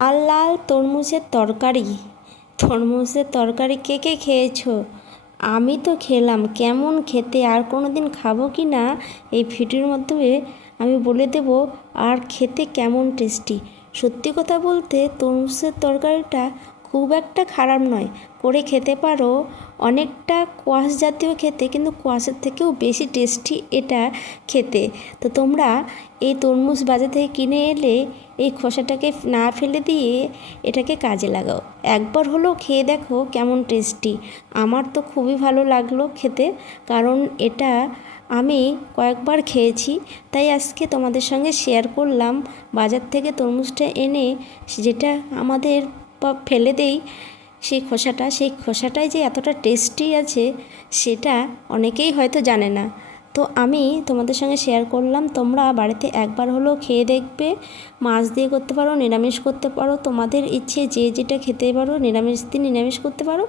লাল লাল তরমুজের তরকারি। তরমুজের তরকারি কে কে খেয়েছো? আমি তো খেলাম। কেমন খেতে, আর কোনো দিন খাবো কি না এই ভিডিওর মাধ্যমে আমি বলে দেব। আর খেতে কেমন টেস্টি। সত্যি কথা বলতে তরমুজের তরকারিটা খুব একটা খারাপ নয়, করে খেতে পারো। অনেকটা কোয়াশ জাতীয় খেতে, কিন্তু কোয়াশের থেকেও বেশি টেস্টি এটা খেতে। তো তোমরা এই তরমুজ বাজার থেকে কিনে এলে এই খোসাটাকে না ফেলে দিয়ে এটাকে কাজে লাগাও। একবার হলেও খেয়ে দেখো কেমন টেস্টি। আমার তো খুবই ভালো লাগলো খেতে, কারণ এটা আমি কয়েকবার খেয়েছি। তাই আজকে তোমাদের সঙ্গে শেয়ার করলাম। বাজার থেকে তরমুজটা এনে যেটা আমাদের ফেলে দেই সেই খোসাটাই যে এতটা টেস্টি আছে সেটা অনেকেই হয়তো জানে না। তো আমি তোমাদের সঙ্গে শেয়ার করলাম। তোমরা বাড়িতে একবার হলেও খেয়ে দেখবে। মাছ দিয়ে করতে পারো, নিরামিষ করতে পারো, তোমাদের ইচ্ছে যে যেটা খেতে পারো। নিরামিষ দিন নিরামিষ করতে পারো,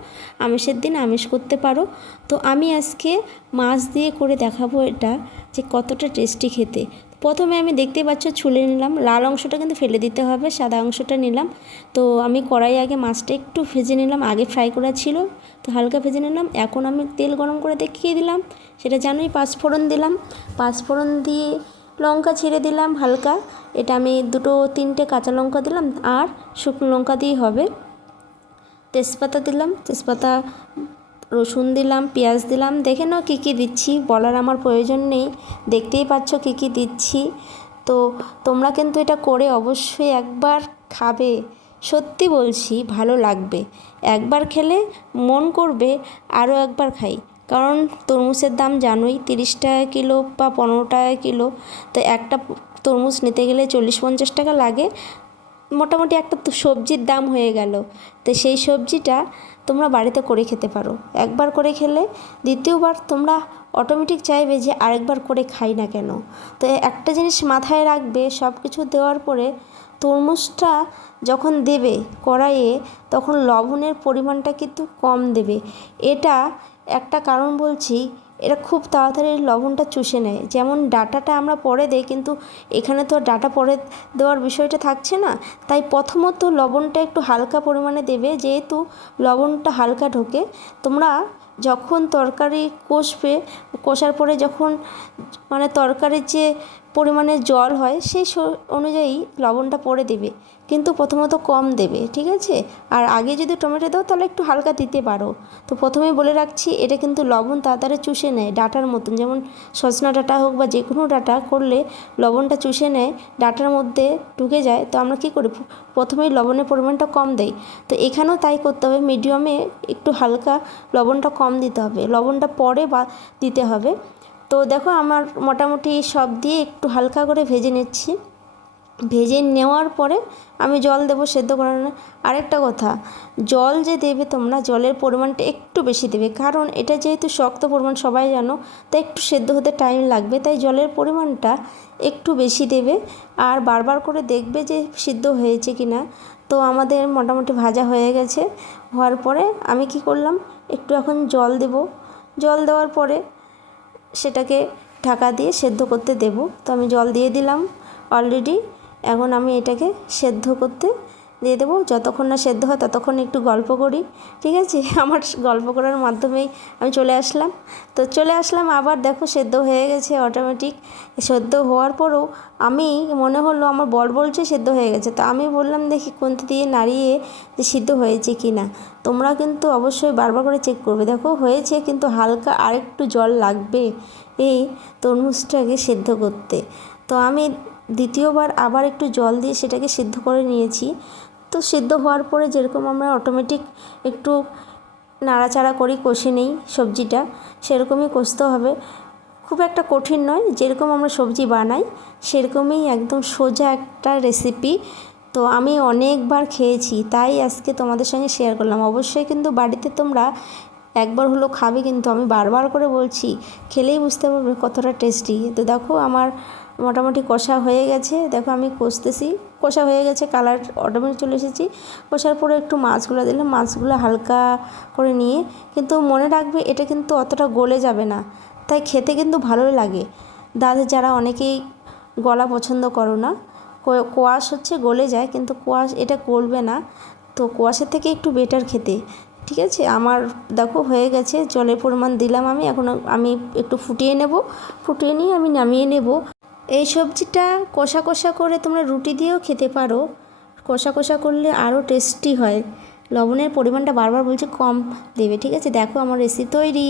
আমিষের দিন আমিষ করতে পারো। তো আমি আজকে মাছ দিয়ে করে দেখাবো এটা যে কতটা টেস্টি খেতে। প্রথমে আমি দেখতেই পাচ্ছ ছুলে নিলাম, লাল অংশটা কিন্তু ফেলে দিতে হবে, সাদা অংশটা নিলাম। তো আমি কড়াই আগে মাছটা একটু ভেজে নিলাম, আগে ফ্রাই করা ছিল তো হালকা ভেজে নিলাম। এখন আমি তেল গরম করে দেখিয়ে দিলাম, সেটা জানোই। পাঁচফোড়ন দিলাম, পাঁচফোড়ন দিয়ে লঙ্কা ছেড়ে দিলাম হালকা। এটা আমি দুটো তিনটে কাঁচা লঙ্কা দিলাম, আর শুকনো লঙ্কা দিয়ে হবে। তেজপাতা দিলাম, তেজপাতা, রসুন দিলাম, পেঁয়াজ দিলাম। দেখে নাও কী কী দিচ্ছি, বলার আমার প্রয়োজন নেই, দেখতেই পাচ্ছ কী কী দিচ্ছি। তো তোমরা কিন্তু এটা করে অবশ্যই একবার খাবে। সত্যি বলছি, ভালো লাগবে। একবার খেলে মন করবে আরও একবার খাই। কারণ তরমুজের দাম জানোই, 30 টাকা কিলো বা 15 টাকা কিলো। তো একটা তরমুজ নিতে গেলে 40-50 টাকা লাগে। মোটামুটি একটা তো সবজির দাম হয়ে গেল। তো সেই সবজিটা তোমরা বাড়িতে করে খেতে পারো। একবার করে খেলে দ্বিতীয়বার তোমরা অটোমেটিক চাইবে যে আরেকবার করে খাই না কেন। তো একটা জিনিস মাথায় রাখবে, সব কিছু দেওয়ার পরে তরমুজটা যখন দেবে কড়াইয়ে, তখন লবণের পরিমাণটা কিন্তু কম দেবে। এটা একটা কারণ বলছি, এরা খুব তাড়াতাড়ি লবণটা চুষে নেয়। যেমন ডাঁটাটা আমরা পরে দিই, কিন্তু এখানে তো ডাঁটা পরে দেওয়ার বিষয়টা থাকছে না। তাই প্রথমত লবণটা একটু হালকা পরিমাণে দেবে, যেহেতু লবণটা হালকা ঢোকে। তোমরা যখন তরকারি কষবে, কষার পরে যখন তরকারির যে পরিমাণে জল হয় সেই অনুযায়ী লবণটা পরে দেবে, কিন্তু প্রথমত কম দেবে, ঠিক আছে? আর আগে যদি টমেটো দাও তাহলে একটু হালকা দিতে পারো। তো প্রথমেই বলে রাখছি, এটা কিন্তু লবণ তাড়াতাড়ি চুষে নেয় ডাঁটার মতন। যেমন সজনা ডাঁটা হোক বা যে কোনো ডাঁটা করলে লবণটা চুষে নেয়, ডাঁটার মধ্যে ঢুকে যায়। তো আমরা কী করি, প্রথমেই লবণের পরিমাণটা কম দেই। তো এখানেও তাই করতে হবে, মিডিয়ামে একটু হালকা লবণটা কম দিতে হবে, লবণটা পরে বা দিতে হবে। তো দেখো আমার মোটামুটি সব দিয়ে একটু হালকা করে ভেজে নিচ্ছি। ভেজে নেওয়ার পরে আমি জল দেবো সেদ্ধ করানো। আরেকটা কথা, জল যে দেবে তোমরা, জলের পরিমাণটা একটু বেশি দেবে, কারণ এটা যেহেতু শক্ত পরিমাণ সবাই জানো, তাই একটু সেদ্ধ হতে টাইম লাগবে। তাই জলের পরিমাণটা একটু বেশি দেবে, আর বারবার করে দেখবে যে সিদ্ধ হয়েছে কি না। তো আমাদের মোটামুটি ভাজা হয়ে গেছে। হওয়ার পরে আমি কি করলাম, একটু এখন জল দেব। জল দেওয়ার পরে সেটাকে ঢাকা দিয়ে সেদ্ধ করতে দেব। তো আমি জল দিয়ে দিলাম অলরেডি। এখন আমি এটাকে সেদ্ধ করতে দিয়ে দেবো। যতক্ষণ না সেদ্ধ হয় ততক্ষণ একটু গল্প করি, ঠিক আছে? আমার গল্প করার মাধ্যমেই আমি চলে আসলাম। তো চলে আসলাম আবার, দেখো সেদ্ধ হয়ে গেছে অটোমেটিক। সেদ্ধ হওয়ার পরও আমি মনে হলো আমার বর বলছে সেদ্ধ হয়ে গেছে। তো আমি বললাম দেখি খুন্তি দিয়ে নাড়িয়ে যে সিদ্ধ হয়েছে কি না। তোমরা কিন্তু অবশ্যই বারবার করে চেক করবে। দেখো হয়েছে, কিন্তু হালকা আরেকটু জল লাগবে এই তরমুজটাকে সেদ্ধ করতে। তো আমি দ্বিতীয়বার আবার একটু জল দিয়ে সেটাকে সিদ্ধ করে নিয়েছি। তো সিদ্ধ হওয়ার পরে যেরকম আমরা অটোমেটিক একটু নাড়াচাড়া করি, কষে নিই সবজিটা, সেরকমই কষতে হবে। খুব একটা কঠিন নয়, যেরকম আমরা সবজি বানাই সেরকমই একদম সোজা একটা রেসিপি। তো আমি অনেকবার খেয়েছি, তাই আজকে তোমাদের সঙ্গে শেয়ার করলাম। অবশ্যই কিন্তু বাড়িতে তোমরা একবার হলেও খাবে, কিন্তু আমি বারবার করে বলছি, খেলেই বুঝতে পারবে কতটা টেস্টি। তো দেখো আমার মোটামুটি কষা হয়ে গেছে। দেখো আমি কষতেছি, কষা হয়ে গেছে, কালার অটোমেটিক চলে এসেছি। কষার পরে একটু মাছগুলো দিলাম, মাছগুলো হালকা করে নিয়ে, কিন্তু মনে রাখবে এটা কিন্তু অতটা গলে যাবে না, তাই খেতে কিন্তু ভালোই লাগে। যারা অনেকেই গলা পছন্দ করো না, কোয়াশ হচ্ছে গলে যায়, কিন্তু কোয়াশ এটা গলবে না, তো কোয়াশের থেকে একটু বেটার খেতে। ঠিক আছে, আমার দেখো হয়ে গেছে, জলের পরিমাণ দিলাম আমি, এখন আমি একটু ফুটিয়ে নেব, ফুটিয়ে নিয়ে আমি নামিয়ে নেব। এই সবজিটা কষা কষা করে তোমরা রুটি দিয়েও খেতে পারো, কষা কষা করলে আরও টেস্টি হয়। লবণের পরিমাণটা বারবার বলছি কম দেবে। ঠিক আছে, দেখো আমার রেসিপি তৈরি।